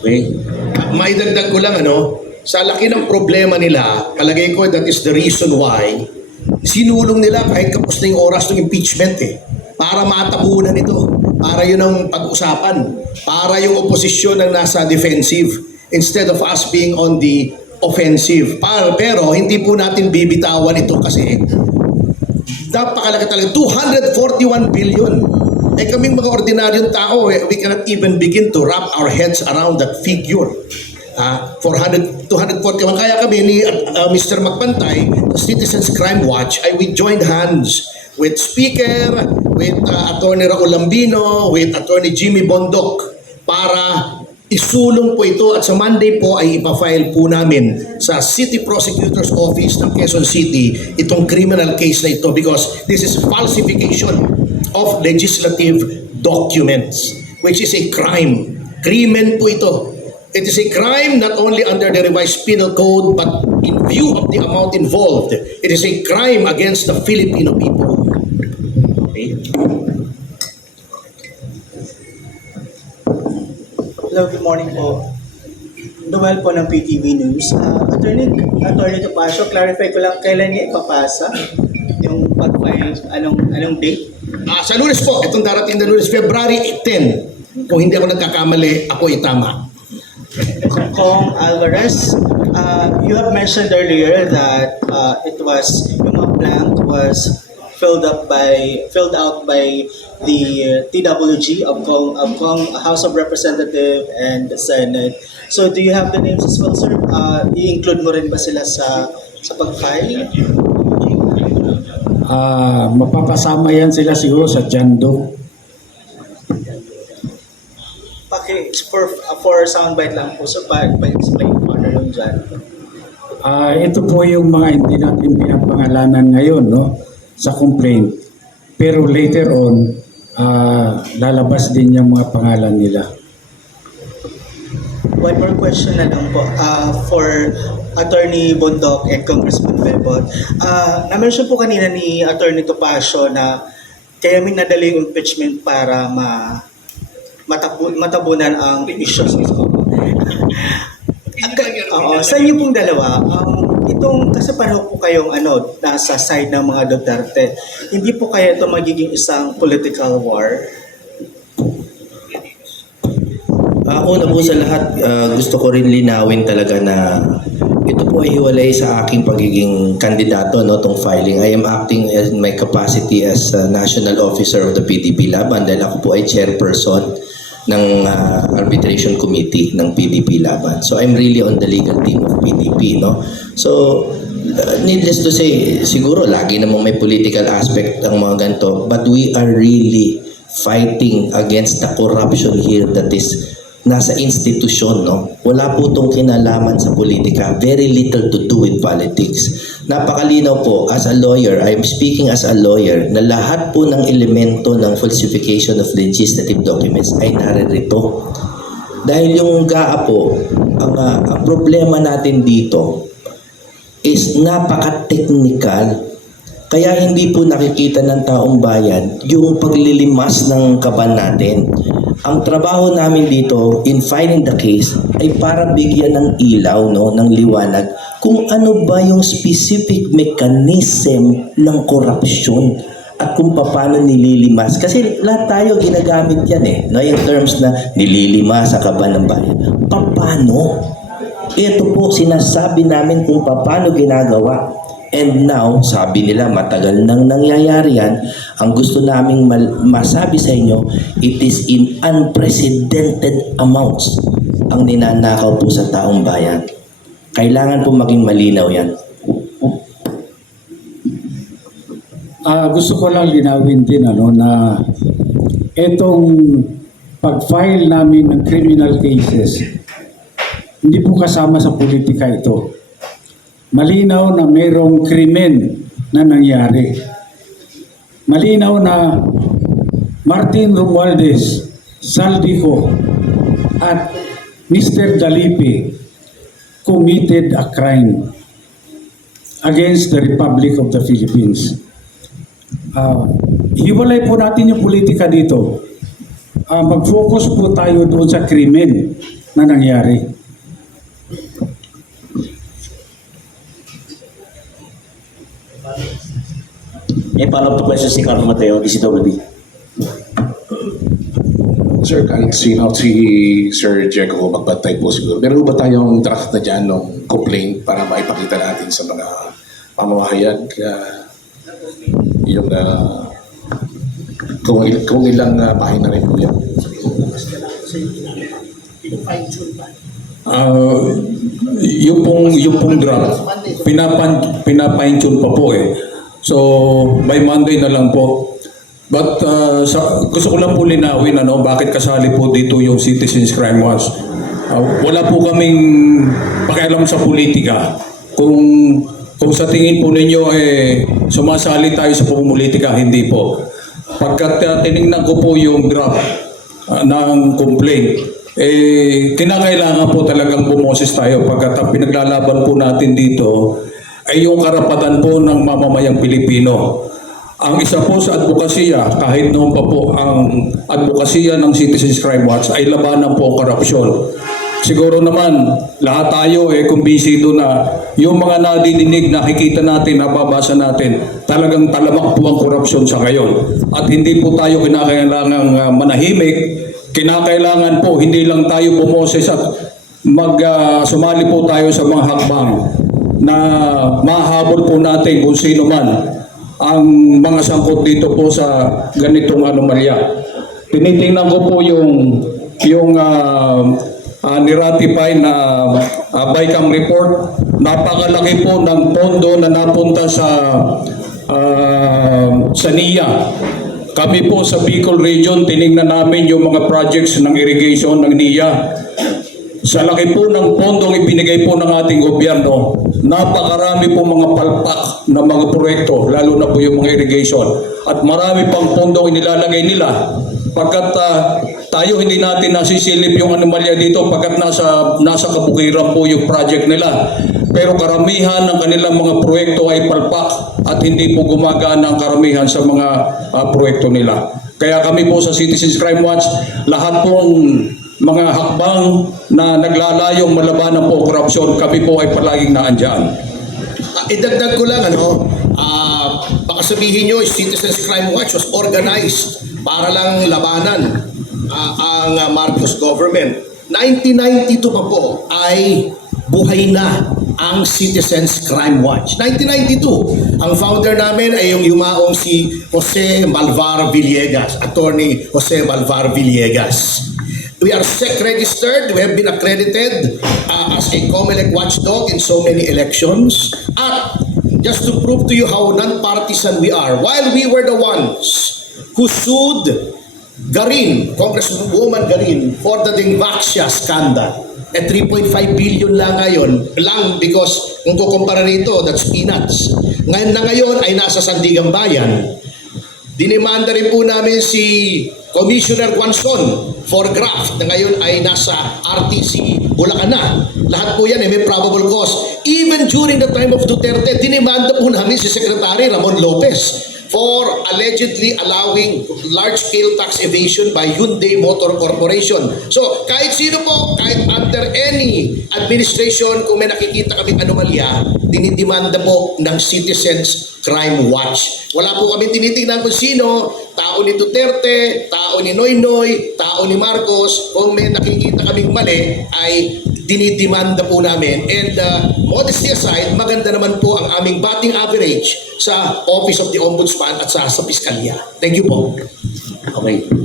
Okay? Maidagdag ko lang ano, sa laki ng problema nila, kalagay ko that is the reason why sinulong nila kahit kapos na yung oras ng impeachment eh. Para matabunan ito. Para yun ang pag-usapan. Para yung oposisyon ang nasa defensive instead of us being on the offensive. Para, pero hindi po natin bibitawan ito kasi napakalaki talaga. 241 billion. Eh kaming mga ordinaryong tao, eh, we cannot even begin to wrap our heads around that figure. Ah, 400, 241. Kaya kami ni uh, Mr. Magpantay, Citizens Crime Watch, ay we joined hands with Speaker, with uh, Attorney Raul Lambino, with Attorney Jimmy Bondok para isulong po ito at sa Monday po ay ipafile po namin sa City Prosecutor's Office ng Quezon City itong criminal case na ito because this is falsification of legislative documents which is a crime. Krimen po ito. It is a crime not only under the revised penal code but in view of the amount involved, it is a crime against the Filipino people. Okay? Hello, good morning po. Noel po ng PTV News. Uh, Attorney, Attorney Topacio, clarify ko lang kailan niya ipapasa yung pag-file, anong, anong date? Ah, sa lunes po, itong darating na lunes, February 10. Kung hindi ako nagkakamali, ako itama. Kong Alvarez, uh, you have mentioned earlier that uh, it was, yung mga blank was filled up by, filled out by the uh, TWG of Kong, of Kong House of Representative and the Senate. So do you have the names as well, sir? Uh, i-include mo rin ba sila sa sa pag-file? Ah, mapapasama yan sila siguro sa Jando. Paki, for, for soundbite lang po, so pa, pa-explain po ano yung dyan. Ah, ito po yung mga hindi natin pinapangalanan ngayon, no, sa complaint. Pero later on, ah, lalabas din yung mga pangalan nila. One more question na lang po uh, for Attorney Bondok and Congressman Bebot. Uh, na-mention po kanina ni Attorney Topacio na kaya may nadala yung impeachment para ma matabu, matabunan ang issues. Oo, sa inyo pong dalawa, um, itong kasi pareho po kayong ano, nasa side ng mga Duterte, hindi po kaya ito magiging isang political war? Ah, una po sa lahat, ah, gusto ko rin linawin talaga na ito po ay hiwalay sa aking pagiging kandidato, no, tong filing. I am acting in my capacity as a national officer of the PDP Laban dahil ako po ay chairperson ng ah, arbitration committee ng PDP Laban. So I'm really on the legal team of PDP, no. So uh, needless to say, siguro lagi namang may political aspect ang mga ganito, but we are really fighting against the corruption here that is nasa institusyon, no? Wala po itong kinalaman sa politika. Very little to do with politics. Napakalinaw po, as a lawyer, I'm speaking as a lawyer, na lahat po ng elemento ng falsification of legislative documents ay naririto. Dahil yung GAA po, ang, ah, ang problema natin dito is napaka-technical kaya hindi po nakikita ng taong bayan yung paglilimas ng kaban natin. Ang trabaho namin dito in filing the case ay para bigyan ng ilaw, no, ng liwanag kung ano ba yung specific mechanism ng korupsyon at kung paano nililimas. Kasi lahat tayo ginagamit yan eh. No, yung terms na nililimas sa kaban ng bayan. Paano? Ito po, sinasabi namin kung paano ginagawa. And now, sabi nila, matagal nang nangyayari yan. Ang gusto naming masabi sa inyo, it is in unprecedented amounts ang ninanakaw po sa taong bayan. Kailangan po maging malinaw yan. Ah, gusto ko lang linawin din ano na itong pag-file namin ng criminal cases hindi po kasama sa politika ito. Malinaw na mayroong krimen na nangyari. Malinaw na Martin Romualdez, Saldico, at Mr. Dalipe committed a crime against the Republic of the Philippines. Ah, hiwalay po natin yung politika dito. Ah, mag-focus po tayo doon sa krimen. na nangyari. May follow-up to question si Carlo Mateo, DCWB. Sir, kahit sino si Sir Jericho magbantay po siguro. Meron ba tayong draft na dyan ng complaint para maipakita natin sa mga pamamahayan? Kaya yung uh, kung, il- kung ilang uh, pahina rin po yan. Ah, yung pong yung pong draft pinapan pinapine tune pa po eh. So by Monday na lang po. But ah, sa, gusto ko lang po linawin ano bakit kasali po dito yung Citizens Crime Watch. Ah, wala po kaming pakialam sa politika. Kung kung sa tingin po ninyo eh sumasali tayo sa pumulitika, hindi po. Pagkat ah, tiningnan ko po yung draft ah, ng complaint, eh, kinakailangan po talagang bumoses tayo pagkat ang pinaglalaban po natin dito ay yung karapatan po ng mamamayang Pilipino. Ang isa po sa advokasya, kahit noon pa po ang advokasya ng Citizens Crime Watch ay labanan po ang korupsyon. Siguro naman, lahat tayo eh kumbinsido na yung mga nadidinig, nakikita natin, nababasa natin, talagang talamak po ang korupsyon sa ngayon. At hindi po tayo kinakailangang ah, manahimik, kinakailangan po hindi lang tayo bumoses at mag ah, sumali po tayo sa mga hakbang na mahabol po natin kung sino man ang mga sangkot dito po sa ganitong anomalya. Tinitingnan ko po yung yung uh, niratify na uh, BICAM report. Napakalaki po ng pondo na napunta sa uh, sa NIA. Kami po sa Bicol Region, tiningnan namin yung mga projects ng irrigation ng NIA. Sa laki po ng pondong ibinigay po ng ating gobyerno, napakarami po mga palpak na mga proyekto, lalo na po yung mga irrigation. At marami pang pondong inilalagay nila. Pagkat ah, tayo hindi natin nasisilip yung anomalya dito pagkat nasa, nasa kabukiran po yung project nila. Pero karamihan ng kanilang mga proyekto ay palpak at hindi po gumagana ang karamihan sa mga ah, proyekto nila. Kaya kami po sa Citizens Crime Watch, lahat pong mga hakbang na naglalayong malabanan po korupsyon, kami po ay palaging naandyan. Ah, idagdag ko lang, ano, ah, baka sabihin nyo, Citizens Crime Watch was organized para lang labanan ah, ang ah, Marcos government. 1992 pa po ay buhay na ang Citizens Crime Watch. 1992, ang founder namin ay yung yumaong si Jose Malvar Villegas, attorney Jose Malvar Villegas. We are SEC registered. We have been accredited uh, as a COMELEC watchdog in so many elections. At just to prove to you how non-partisan we are, while we were the ones who sued Garin, Congresswoman Garin, for the Dingvaxia scandal, at 3.5 billion lang ngayon, lang because kung kukumpara rito, that's peanuts. Ngayon na ngayon ay nasa Sandigan Bayan, Dinimanda rin po namin si Commissioner Guanzon for graft na ngayon ay nasa RTC Bulacan na. Lahat po yan ay may probable cause. Even during the time of Duterte, dinimanda po namin si Secretary Ramon Lopez for allegedly allowing large-scale tax evasion by Hyundai Motor Corporation. So, kahit sino po, kahit under any administration, kung may nakikita kaming anomalya, dinidimanda po ng Citizens Crime Watch. Wala po kami tinitingnan kung sino, tao ni Duterte, tao ni Noynoy, tao ni Marcos, kung may nakikita kaming mali, ay dinidimanda po namin. And uh, modesty aside, maganda naman po ang aming batting average sa Office of the Ombudsman at sa, sa Piskalya. Thank you po. Okay.